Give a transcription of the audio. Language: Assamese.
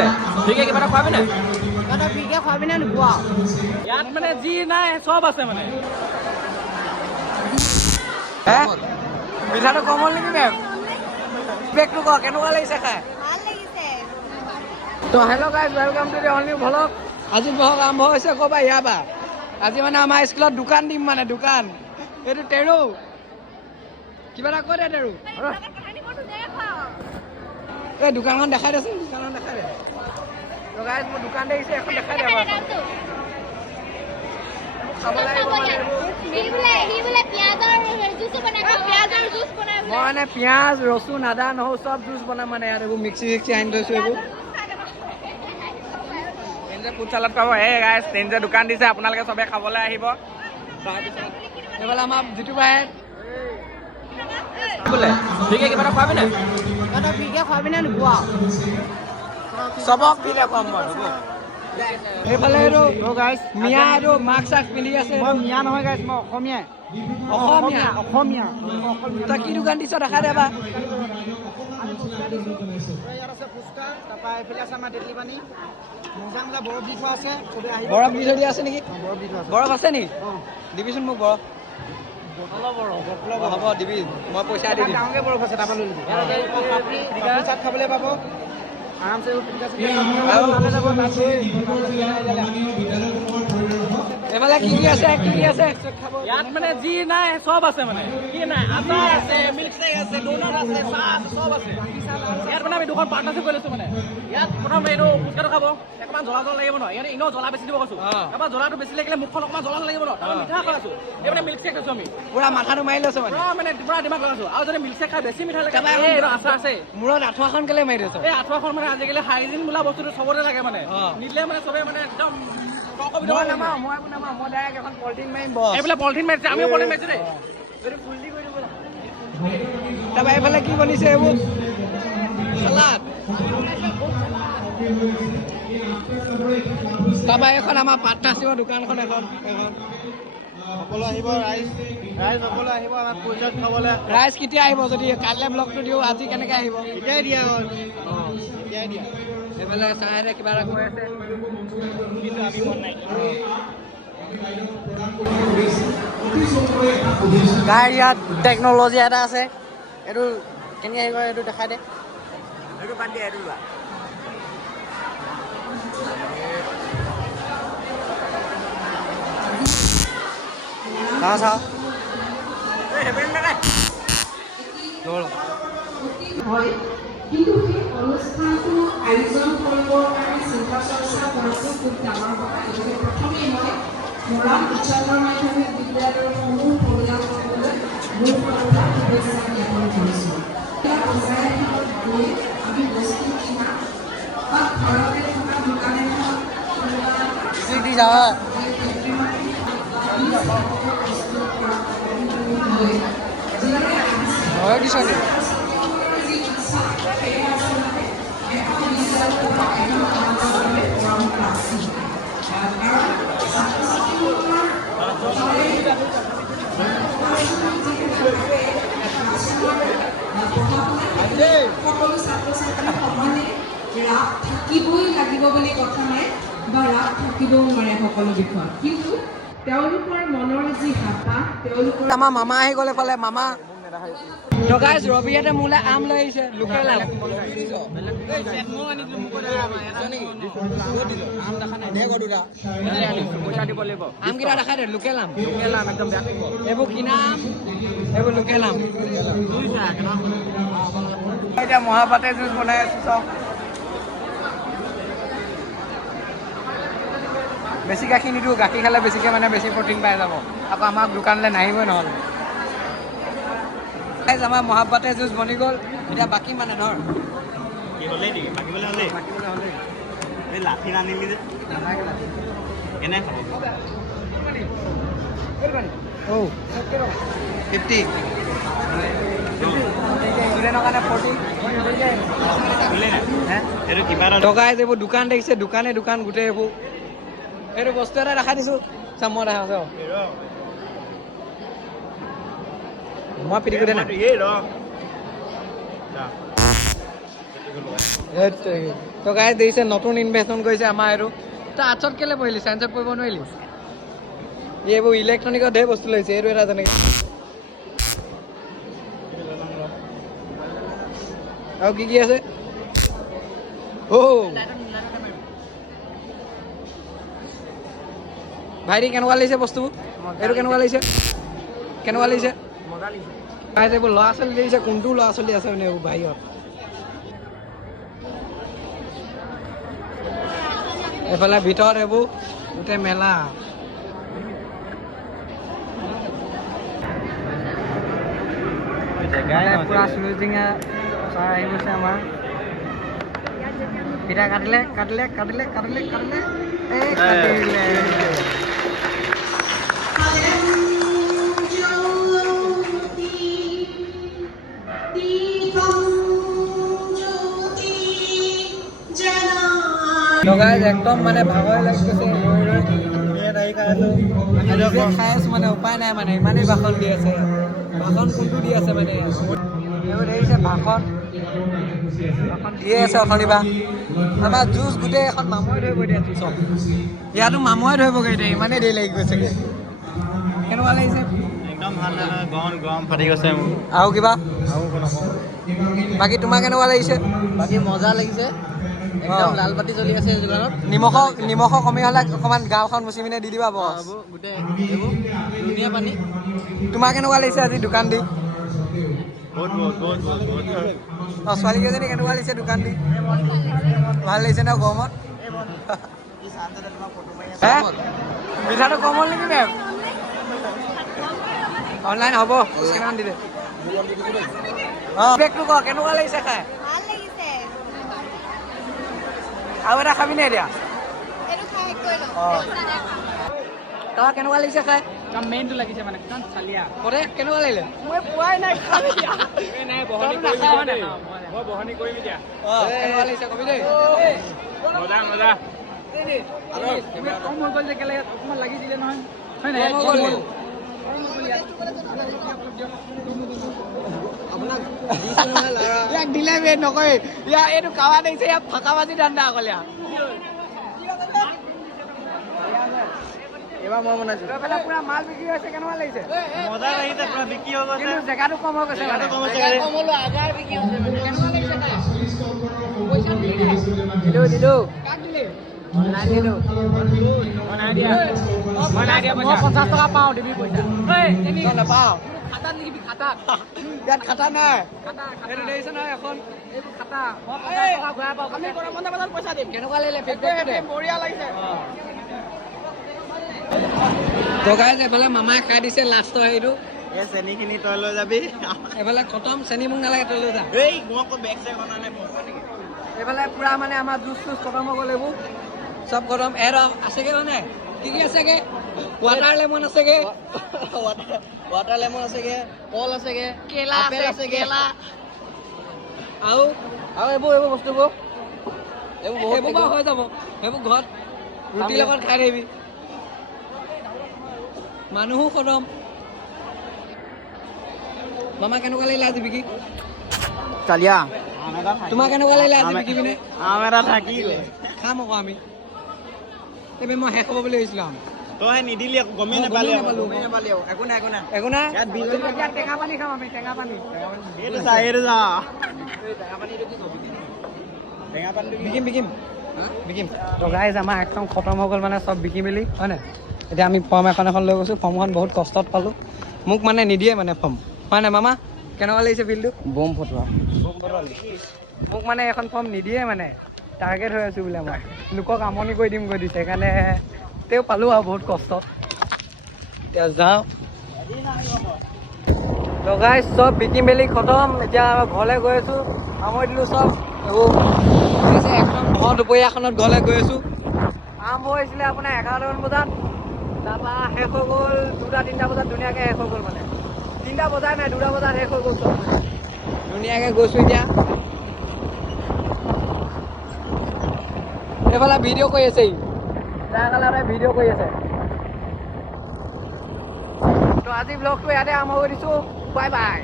বোলে ফ্ৰীকে কিবা এটা খোৱাবি নাই তই ফ্ৰীকে খোৱাবি নে নোখোৱা ইয়াত মানে যি নাই চব আছে মানে মিঠাটো কম হ'ল নেকি মেম বেগটো ক কেনেকুৱা লাগিছে খাই ভাল লাগিছে তো hello' guys welcome to the all new vlog আজি ব্লগ আৰম্ভ হৈছে ক'বা ইয়াৰ পৰা আজি মানে আমাৰ স্কুলত দোকান দিম মানে দোকান এইটো টেৰু কিবা এটা কৈ দে টেৰু এই দোকানখন দেখাই দেচোন দোকানখন দেখাই দে তো গাইজ মই দোকান দেখিছে এখন দেখাই দে মই মানে পিঁয়াজ ৰচুন আদা নহৰু চব জুচ বনাম মানে ইয়াত এইবোৰ মিক্সি আনি থৈছোঁ এইবোৰ ফুড চালাড পাব এই গাইজ যে দোকান দিছে আপোনালোকে চবে খাবলৈ আহিব তাৰপিছত এইফালে আমাৰ যিটো বাই বোলে ফ্ৰীকে কিবা এটা খোৱাবি নাই তই ফ্ৰীকে খোৱাবি নে নোখোৱা চবক ফ্ৰীকে খুৱাম মই হ'ব এইফালে এইটো মিয়া এইটো মাস্ক চাস্ক পিন্ধি আছে মই মিয়া নহয় গাইছ মই অসমীয়া অসমীয়া তই কি দোকান দিছ দেখা দে বা ইয়াত আছে ফুচকা তাৰপৰা এইফালে আছে আমাৰ তেতলি পানী মোজা মোজা বৰফ দি থোৱা আছে চবে আহিব বৰফ দি থৈ আছে নেকি বৰফ দি থোৱা আছে বৰফ আছে নেকি দিবিচোন মোক বৰফ বটলৰ হ'ব দিবি মই পইচা দি দিম ডাঙৰকৈ বৰফ আছে তাৰপৰা লৈ ল'বি পাপৰি চাট খাবলৈ পাব আৰামছে এইফালে কি কি আছে ইয়াত মানে যি নাই চব আছে মানে কি নাই আচাৰ আছে মিল্ক শ্বেক আছে ডোনাট আছে চাহ আছে চব আছে ইয়াত মানে আমি দুখন পাৰ্টনাৰশ্বিপ কৰি লৈছোঁ মানে ইয়াত প্ৰথম এইটো ফুচকাটো খাব অকণমান জ্বলা লাগিব ন ইয়াত এনেও জ্বলা বেছি দিব কৈছোঁ তাৰপৰা জ্বলাটো বেছি লাগিলে মুখখন অকণমান জ্বলা লাগিব ন তাৰপৰা মিঠা খাই আছোঁ এই মানে মিল্ক শ্বেক খাইছোঁ আমি পুৰা মাথাটো মাৰি লৈছো মানে পুৰা ডিমাগ লগাইছোঁ আৰু যদি মিল্ক শ্বেক খাই বেছি মিঠা লাগে এইটো আচাৰ আছে মূৰত আঁঠুৱাখন কেলে মাৰি থৈছ এই আঁঠুৱাখন মানে আজিকালি হাইজিন বোলা বস্তুটো চবতে লাগে মানে নিদিলে মানে চবে মানে একদম মই নামাওঁ মই ডাইৰেক্ট এখন পলিথিন মাৰিম বছ এইবিলাক পলিথিন মাৰিছে আমিও পলিথিন মাৰিছোঁ দেই তাৰপৰা এইফালে কি বনিছে এইবোৰ চালাড তাৰপৰা এখন আমাৰ পাৰ্টনাৰশ্বিপৰ দোকানখন এখন সকলো আহিব ৰাইজ সকলো আহিব আমাৰ পইচাত খাবলৈ ৰাইজ কেতিয়া আহিব যদি কাইলৈ ব্লগটো দিওঁ আজি কেনেকৈ আহিব এতিয়াই দিয়া হ'ল এতিয়াই দিয়া এইফালে চাহেৰে কিবা এটা কৈ আছে কিন্তু আমি মন নাই গাই ইয়াত টেকন'লজি এটা আছে এইটো কেনেকৈ আহিব এইটো দেখাই দে এইটো বাদ দিয়া এইটো লোৱা চাওঁ হয় কিন্তু সেই অনুষ্ঠানটো আয়োজন কৰিবৰ কাৰণে চিন্তা চৰ্চা কৰাটো খুব ডাঙৰ কথা গতিকে প্ৰথমেই মই মৰাণ উচ্চতৰ মাধ্যমিক বিদ্যালয়ৰ সমূহ পৰিয়ালসকললৈ মোৰ ফালৰ পৰা শুভেচ্ছা জ্ঞাপন কৰিছোঁ ইয়াত বজাই ৰাখিবলৈ গৈ আমি বস্তু কিনা বা ঘৰতে থকা দোকান এখন সকলো ছাত্ৰ ছাত্ৰীৰ সমানে ৰাপ থাকিবই লাগিব বুলি কথা নাই বা ৰাপ থাকিবও নোৱাৰে সকলো বিষয়ত কিন্তু তেওঁলোকৰ মনৰ যি হেঁপাহ তেওঁলোকৰ আমাৰ মামা আহি গ'ল এফালে মামা তো গাইজ ৰবিহঁতে মোলৈ আম লৈ আহিছে লোকেল আম পইচা দিব লাগিব আমকেইটা দেখাই দে লোকেল আম লোকেল আম একদম বেয়া এইবোৰ কিনা আম এইবোৰ লোকেল আম এতিয়া মহাপাতে জুচ বনাই আছো চাওক বেছি গাখীৰ নিদিওঁ গাখীৰ খালে বেছিকৈ মানে বেছি প্ৰটিন পাই যাব আকৌ আমাক দোকানলৈ নাহিবই নহ'লে আমাৰ মহাপাতে জুচ বনি গ'ল এতিয়া বাকী মানে ধৰ টকা এইবোৰ দোকান দেখিছে দোকানে দোকান গোটেই এইবোৰ এইটো বস্তু এটা দেখাই দিছোঁ চাম মই দেখা আছে মই পিটিকি দে না তো গাইজ দেখিছে নতুন ইনভেষ্টমেণ্ট কৰিছে আমাৰ এইটো তই আৰ্টছত কেলৈ পঢ়িলি চায়েন্সত পঢ়িব নোৱাৰিলি এইবোৰ ইলেক্ট্ৰনিকত ঢেৰ বস্তু লৈছে এইটো এটা যেনেকৈ আৰু কি আছে ভাইটি কেনেকুৱা লাগিছে বস্তুবোৰ এইটো কেনেকুৱা লাগিছে এইবোৰ ল'ৰা ছোৱালী দেখিছে কোনটো ল'ৰা ছোৱালী আছে মানে এইবোৰ বাহিৰত এইফালে ভিতৰত এইবোৰ গোটেই মেলা পুৰা চুইজিঙা চাই আহি গৈছে আমাৰ পিঠা কাটিলে এই কাটিলে একদম মানে ভাগৰে লাগি গৈছে খাই আছো মানে উপায় নাই মানে ইমানেই ভাষণ দি আছে ভাষণ কোনটো দি আছে মানে এইবোৰ দেখিছে ভাষণ দিয়ে আছে অথনিবা আমাৰ জুচ গোটেই এখন মামৰে ধৰিব এতিয়া জুচত ইয়াতো মামৰে ধৰিবগৈ এতিয়া ইমানেই দেৰি লাগি গৈছেগৈ কেনেকুৱা লাগিছে একদম ভাল গৰম ফাটি গৈছে আৰু কিবা বাকী তোমাৰ কেনেকুৱা লাগিছে বাকী মজা লাগিছে একদম লাল বাতি জ্বলি আছে দোকানত নিমখ কমি হ'লে অকণমান গাঁওখন মুচি পিনে দি দিবা বছ গোটেই এইবোৰ ধুনীয়া পানী তোমাৰ কেনেকুৱা লাগিছে আজি দোকান দি বহুত অঁ ছোৱালীকেইজনী কেনেকুৱা লাগিছে দোকান দি ভাল লাগিছে ন গৰমত মিঠাটো কম হ'ল নেকি মেম অনলাইন হ'ব কিমান দিলে অঁ বেগটো ক কেনেকুৱা লাগিছে খাই আৰু এটা খাবি নে এতিয়া তই কেনেকুৱা লাগিছে খাই মেইনটো লাগিছে মানে চালিয়া কৰে কেনেকুৱা লাগিলে মই পোৱাই নাই নাই বহনি কৰিম এতিয়া কেনেকুৱা লাগিছে কবি দেই মজা কম হৈ গ'ল যে কেলে অকণমান লাগি দিলে নহয় হয় নাই ইয়াক দিলে বেদ নকয় ইয়াৰ এইটো কাৱা দেখিছে ইয়াক ফাঁকা বাজি ধান্দা অকল ইয়াৰ এইবাৰ মই বনাইছো পুৰা মাল বিক্ৰী হৈছে কেনেকুৱা লাগিছে মজা লাগিছে পুৰা বিক্ৰী হৈ গৈছে কিন্তু জেগাটো কম হৈ গৈছে মানে দিলো কাক দিলে মই 50 টকা পাওঁ দিবি পইচা নাপাওঁ খাতাত লিখিবি খাতাত ইয়াত খাতা নাই এইটো দেখিছে নহয় এখন এইবোৰ খাতা মই 50 টকা ঘূৰাই পাওঁ আমি 50 বজাত পইচা দিম কেনেকুৱা লাগিলে বঢ়িয়া লাগিছে তো গাইজ এফালে মামাই খাই দিছে লাষ্টৰ হেৰিটো এই চেনিখিনি তই লৈ যাবি এফালে খতম চেনি মোক নালাগে তই লৈ যা এই মই আকৌ বেগ চেগ অনা নাই এইফালে পুৰা মানে আমাৰ জুচ চুচ খতম হৈ গ'ল এইবোৰ চব খতম আছেগে মানে কি আছেগে ৱাটাৰ লেমন আছেগে ৱাটাৰ লেমন আছেগে কল আছেগে কেলা আপেল আছে কেলা আৰু এইবোৰ বস্তুবোৰ এইবোৰ বাৰু হৈ যাব সেইবোৰ ঘৰত ৰুটিৰ লগত খাই থাকিবি মানুহো খতম মামা কেনেকুৱা লাগিলে আজি বিকি চালিয়া তোমাৰ কেনেকুৱা লাগিলে আজি বিকি পিনে আম এটা থাকিলে খাম আকৌ আমি এইবাৰ মই শেষ হ'ব বুলি ভাবিছিলোঁ আম তই নিদিলি আকৌ গমেই নাপালি একো নাই ইয়াত বিল টেঙা পানী খাম আমি টেঙা পানী এইটো চা টেঙা পানীটো বিকিম তো গাইজ আমাৰ একদম খতম হৈ গ'ল মানে চব বিকি মেলি হয় নাই এতিয়া আমি ফৰ্ম এখন লৈ গৈছোঁ ফৰ্মখন বহুত কষ্টত পালোঁ মোক মানে নিদিয়ে মানে ফৰ্ম হয় নাই মামা কেনেকুৱা লাগিছে বিলটো বম ফটোৱা মোক মানে এখন ফৰ্ম নিদিয়ে মানে টাৰ্গেট হৈ আছোঁ বোলে মই লোকক আমনি কৰি দিম গৈ দিছে সেইকাৰণে তেওঁ পালোঁ আৰু বহুত কষ্ট এতিয়া যাওঁ তো গাইজ চব বিকি মেলি খতম এতিয়া ঘৰলৈ গৈ আছোঁ সামৰি দিলোঁ চব এইবোৰ একদম দুপৰীয়াখনত ঘৰলৈ গৈ আছোঁ আৰম্ভ হৈছিলে আপোনাৰ 11টামান বজাত তাৰপৰা শেষ হৈ গ'ল 2-3টা বজাত ধুনীয়াকৈ শেষ হৈ গ'ল মানে 3টা বজাত নাই 2টা বজাত শেষ হৈ গ'ল চব ধুনীয়াকৈ গৈছোঁ এতিয়া এইফালে ভিডিঅ' কৰি আছে ভিডিঅ' কৰি আছে তো আজি ব্লগটো ইয়াতে আৰম্ভ কৰি দিছোঁ বাই বাই